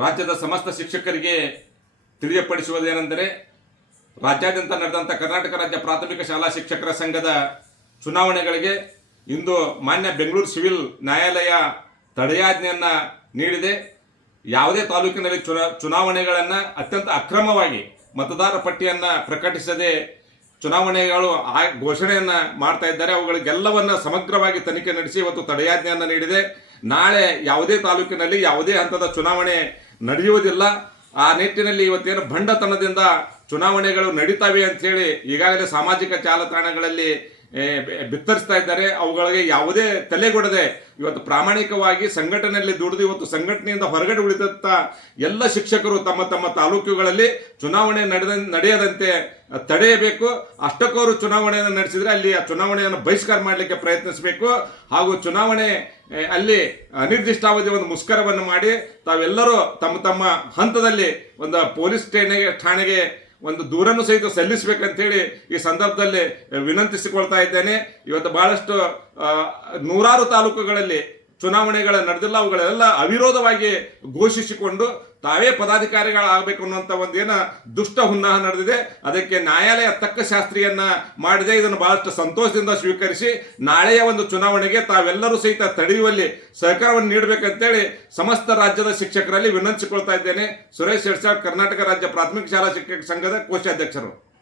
ರಾಜ್ಯದ ಸಮಸ್ತ ಶಿಕ್ಷಕರಿಗೆ ತಿಳಿಯಪಡಿಸುವುದೇನೆಂದರೆ, ರಾಜ್ಯಾದ್ಯಂತ ನಡೆದಂಥ ಕರ್ನಾಟಕ ರಾಜ್ಯ ಪ್ರಾಥಮಿಕ ಶಾಲಾ ಶಿಕ್ಷಕರ ಸಂಘದ ಚುನಾವಣೆಗಳಿಗೆ ಇಂದು ಮಾನ್ಯ ಬೆಂಗಳೂರು ಸಿವಿಲ್ ನ್ಯಾಯಾಲಯ ತಡೆಯಾಜ್ಞೆಯನ್ನು ನೀಡಿದೆ. ಯಾವುದೇ ತಾಲೂಕಿನಲ್ಲಿ ಚುನಾವಣೆಗಳನ್ನು ಅತ್ಯಂತ ಅಕ್ರಮವಾಗಿ ಮತದಾರ ಪಟ್ಟಿಯನ್ನು ಪ್ರಕಟಿಸದೆ ಚುನಾವಣೆಗಳು ಘೋಷಣೆಯನ್ನು ಮಾಡ್ತಾ ಇದ್ದಾರೆ. ಅವುಗಳಿಗೆಲ್ಲವನ್ನು ಸಮಗ್ರವಾಗಿ ತನಿಖೆ ನಡೆಸಿ ಇವತ್ತು ತಡೆಯಾಜ್ಞೆಯನ್ನು ನೀಡಿದೆ. ನಾಳೆ ಯಾವುದೇ ತಾಲೂಕಿನಲ್ಲಿ ಯಾವುದೇ ಹಂತದ ಚುನಾವಣೆ ನಡೆಯುವುದಿಲ್ಲ. ಆ ನಿಟ್ಟಿನಲ್ಲಿ ಇವತ್ತೇನು ಭಂಡತನದಿಂದ ಚುನಾವಣೆಗಳು ನಡೀತಾವೆ ಅಂಥೇಳಿ ಈಗಾಗಲೇ ಸಾಮಾಜಿಕ ಜಾಲತಾಣಗಳಲ್ಲಿ ಬಿತ್ತರಿಸ್ತಾ ಇದ್ದಾರೆ. ಅವುಗಳಿಗೆ ಯಾವುದೇ ತಲೆಗೊಡದೆ ಇವತ್ತು ಪ್ರಾಮಾಣಿಕವಾಗಿ ಸಂಘಟನೆಯಲ್ಲಿ ದುಡಿದು ಇವತ್ತು ಸಂಘಟನೆಯಿಂದ ಹೊರಗಡೆ ಉಳಿದಂಥ ಎಲ್ಲ ಶಿಕ್ಷಕರು ತಮ್ಮ ತಮ್ಮ ತಾಲೂಕುಗಳಲ್ಲಿ ಚುನಾವಣೆ ನಡೆಯದಂತೆ ತಡೆಯಬೇಕು. ಅಷ್ಟಕ್ಕವರು ಚುನಾವಣೆಯನ್ನು ನಡೆಸಿದರೆ ಅಲ್ಲಿ ಆ ಚುನಾವಣೆಯನ್ನು ಬಹಿಷ್ಕಾರ ಮಾಡಲಿಕ್ಕೆ ಪ್ರಯತ್ನಿಸಬೇಕು. ಹಾಗೂ ಚುನಾವಣೆ ಅಲ್ಲಿ ಅನಿರ್ದಿಷ್ಟಾವಧಿ ಒಂದು ಮುಷ್ಕರವನ್ನು ಮಾಡಿ ತಾವೆಲ್ಲರೂ ತಮ್ಮ ತಮ್ಮ ಹಂತದಲ್ಲಿ ಒಂದು ಪೊಲೀಸ್ ಠಾಣೆಗೆ ಒಂದು ದೂರನ್ನು ಸಹಿತ ಸಲ್ಲಿಸಬೇಕಂತೇಳಿ ಈ ಸಂದರ್ಭದಲ್ಲಿ ವಿನಂತಿಸಿಕೊಳ್ತಾ ಇದ್ದೇನೆ. ಇವತ್ತು ಬಹಳಷ್ಟು ನೂರಾರು ತಾಲೂಕುಗಳಲ್ಲಿ ಚುನಾವಣೆಗಳು ನಡೆದಿಲ್ಲ. ಅವುಗಳೆಲ್ಲ ಅವಿರೋಧವಾಗಿ ಘೋಷಿಸಿಕೊಂಡು ತಾವೇ ಪದಾಧಿಕಾರಿಗಳಾಗಬೇಕು ಅನ್ನುವಂಥ ಒಂದೇನು ದುಷ್ಟ ಹುನ್ನಾಹ ನಡೆದಿದೆ. ಅದಕ್ಕೆ ನ್ಯಾಯಾಲಯ ತಕ್ಕ ಶಾಸ್ತ್ರಿಯನ್ನ ಮಾಡಿದೆ. ಇದನ್ನು ಬಹಳಷ್ಟು ಸಂತೋಷದಿಂದ ಸ್ವೀಕರಿಸಿ ನಾಳೆಯ ಒಂದು ಚುನಾವಣೆಗೆ ತಾವೆಲ್ಲರೂ ಸಹಿತ ತಡೆಯುವಲ್ಲಿ ಸಹಕಾರವನ್ನು ನೀಡಬೇಕಂತೇಳಿ ಸಮಸ್ತ ರಾಜ್ಯದ ಶಿಕ್ಷಕರಲ್ಲಿ ವಿನಂತಿಸಿಕೊಳ್ತಾ ಇದ್ದೇನೆ. ಸುರೇಶ್ ಶಿರ್ಸಾಟ್, ಕರ್ನಾಟಕ ರಾಜ್ಯ ಪ್ರಾಥಮಿಕ ಶಾಲಾ ಶಿಕ್ಷಕ ಸಂಘದ ಕೋಶಾಧ್ಯಕ್ಷರು.